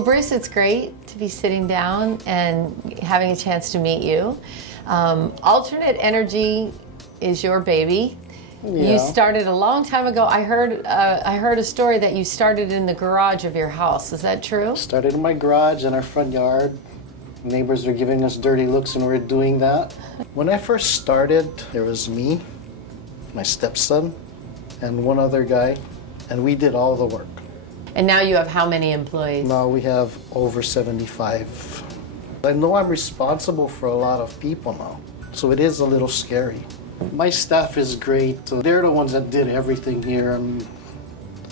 Well, Bruce, it's great to be sitting down and having a chance to meet you. Alternate Energy is your baby. Yeah. You started a long time ago. I heard a story that you started in the garage of your house. Is that true? Started in my garage and our front yard. Neighbors were giving us dirty looks and we were doing that. When I first started, there was me, my stepson, and one other guy, and we did all the work. And now you have how many employees? Now we have over 75. I know I'm responsible for a lot of people now, so it is a little scary. My staff is great. They're the ones that did everything here.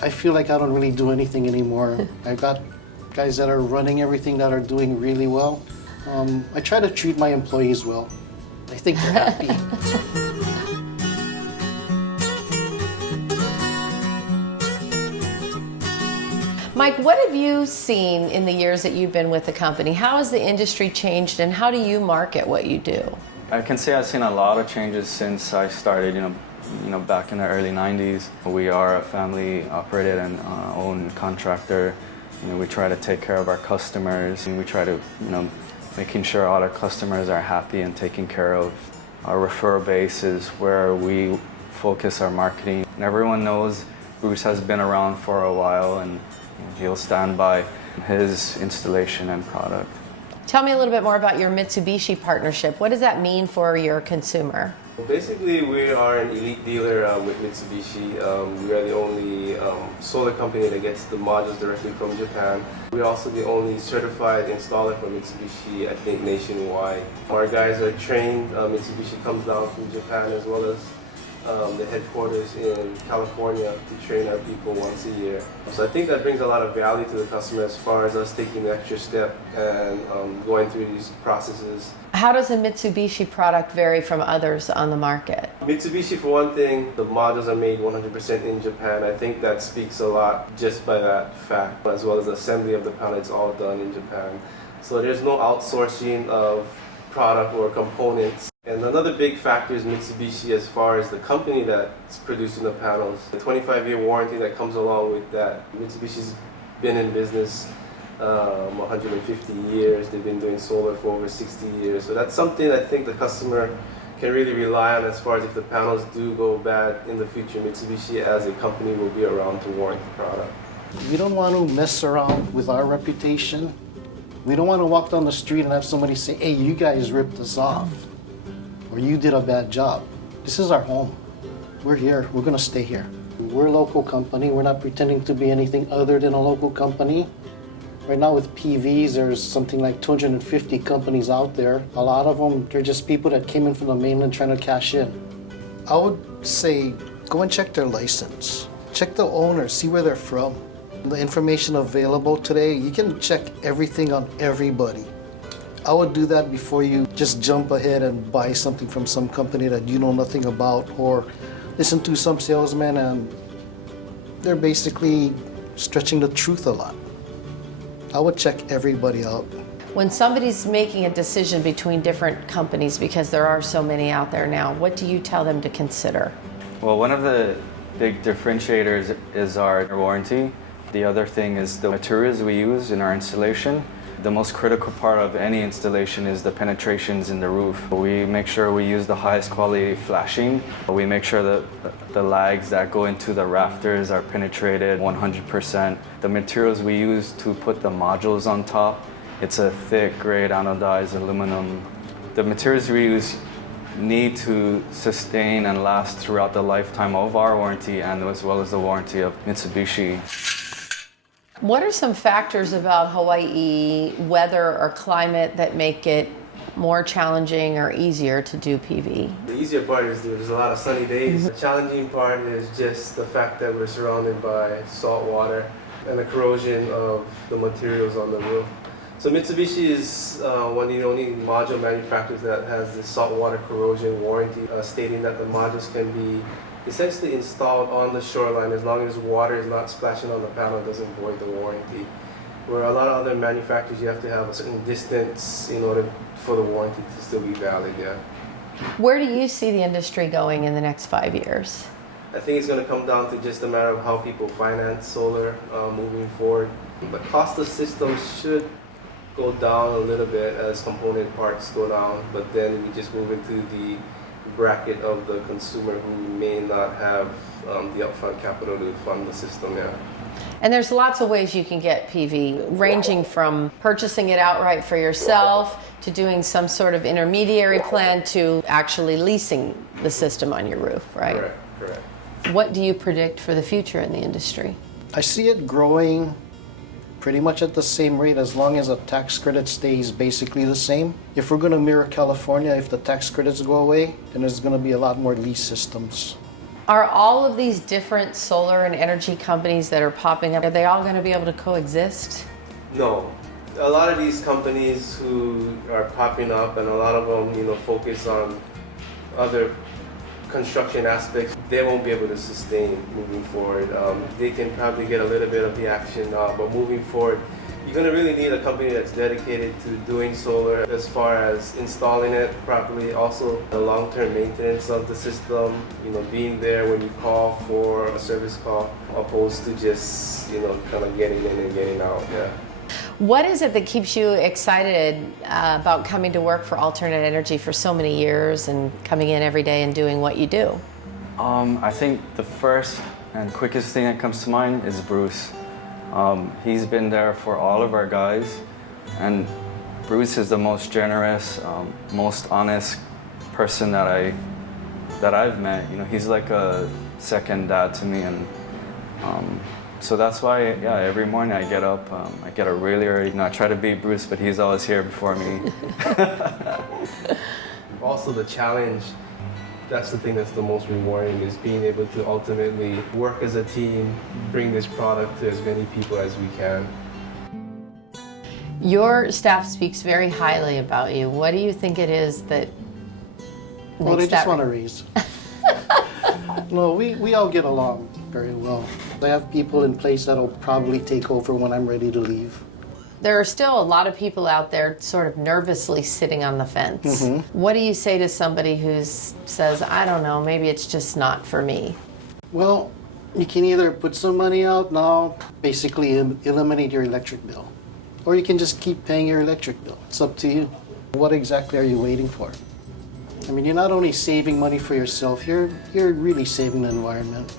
I feel like I don't really do anything anymore. I've got guys that are running everything that are doing really well. I try to treat my employees well. I think they're happy. Mike, what have you seen in the years that you've been with the company? How has the industry changed and how do you market what you do? I can say I've seen a lot of changes since I started, back in the early 90s. We are a family operated and owned contractor. We try to take care of our customers and we try to, making sure all our customers are happy and taken care of. Our referral base is where we focus our marketing. And everyone knows Bruce has been around for a while and he'll stand by his installation and product. Tell me a little bit more about your Mitsubishi partnership. What does that mean for your consumer? Basically, we are an elite dealer with Mitsubishi. We are the only solar company that gets the modules directly from Japan. We're also the only certified installer for Mitsubishi, I think, nationwide. Our guys are trained. Mitsubishi comes down from Japan as well as the headquarters in California to train our people once a year. So I think that brings a lot of value to the customer as far as us taking the extra step and going through these processes. How does a Mitsubishi product vary from others on the market? Mitsubishi, for one thing, the modules are made 100% in Japan. I think that speaks a lot just by that fact, as well as the assembly of the panel, it's all done in Japan. So there's no outsourcing of product or components. And another big factor is Mitsubishi as far as the company that's producing the panels. The 25-year warranty that comes along with that. Mitsubishi's been in business 150 years. They've been doing solar for over 60 years. So that's something I think the customer can really rely on as far as if the panels do go bad in the future. Mitsubishi as a company will be around to warrant the product. We don't want to mess around with our reputation. We don't want to walk down the street and have somebody say, hey, you guys ripped us off. Or you did a bad job. This is our home. We're here. We're going to stay here. We're a local company. We're not pretending to be anything other than a local company. Right now with PVs, there's something like 250 companies out there. A lot of them, they're just people that came in from the mainland trying to cash in. I would say go and check their license. Check the owner, see where they're from. The information available today, you can check everything on everybody. I would do that before you just jump ahead and buy something from some company that you know nothing about, or listen to some salesman and they're basically stretching the truth a lot. I would check everybody out. When somebody's making a decision between different companies, because there are so many out there now, what do you tell them to consider? Well, one of the big differentiators is our warranty. The other thing is the materials we use in our installation. The most critical part of any installation is the penetrations in the roof. We make sure we use the highest quality flashing. We make sure that the lags that go into the rafters are penetrated 100%. The materials we use to put the modules on top, it's a thick grade anodized aluminum. The materials we use need to sustain and last throughout the lifetime of our warranty and as well as the warranty of Mitsubishi. What are some factors about Hawaii, weather or climate, that make it more challenging or easier to do PV? The easier part is there's a lot of sunny days. The challenging part is just the fact that we're surrounded by salt water and the corrosion of the materials on the roof. So Mitsubishi is one of the only module manufacturers that has the saltwater corrosion warranty, stating that the modules can be essentially installed on the shoreline as long as water is not splashing on the panel, it doesn't void the warranty. Where a lot of other manufacturers, you have to have a certain distance in order for the warranty to still be valid, yeah. Where do you see the industry going in the next 5 years? I think it's going to come down to just a matter of how people finance solar moving forward. The cost of systems should go down a little bit as component parts go down, but then we just move into the bracket of the consumer who may not have the upfront capital to fund the system. Yeah. And there's lots of ways you can get PV, ranging from purchasing it outright for yourself to doing some sort of intermediary plan to actually leasing the system on your roof, right? Correct. What do you predict for the future in the industry? I see it growing pretty much at the same rate as long as the tax credit stays basically the same. If we're going to mirror California, if the tax credits go away, then there's going to be a lot more lease systems. Are all of these different solar and energy companies that are popping up, are they all going to be able to coexist? No. A lot of these companies who are popping up, and a lot of them, focus on other construction aspects, they won't be able to sustain moving forward. They can probably get a little bit of the action now, but moving forward, you're going to really need a company that's dedicated to doing solar as far as installing it properly, also the long-term maintenance of the system, being there when you call for a service call, opposed to just, kind of getting in and getting out. Yeah. What is it that keeps you excited about coming to work for Alternate Energy for so many years and coming in every day and doing what you do? I think the first and quickest thing that comes to mind is Bruce. He's been there for all of our guys, and Bruce is the most generous, most honest person that I've met. He's like a second dad to me, and so that's why, every morning I get up, I get up really early. I try to beat Bruce, but he's always here before me. Also the challenge, that's the thing that's the most rewarding, is being able to ultimately work as a team, bring this product to as many people as we can. Your staff speaks very highly about you. What do you think it is that Well, they just want to raise. No, we all get along very well. I have people in place that'll probably take over when I'm ready to leave. There are still a lot of people out there sort of nervously sitting on the fence. Mm-hmm. What do you say to somebody who says, I don't know, maybe it's just not for me? Well, you can either put some money out now, basically eliminate your electric bill, or you can just keep paying your electric bill. It's up to you. What exactly are you waiting for? I mean, you're not only saving money for yourself, you're really saving the environment.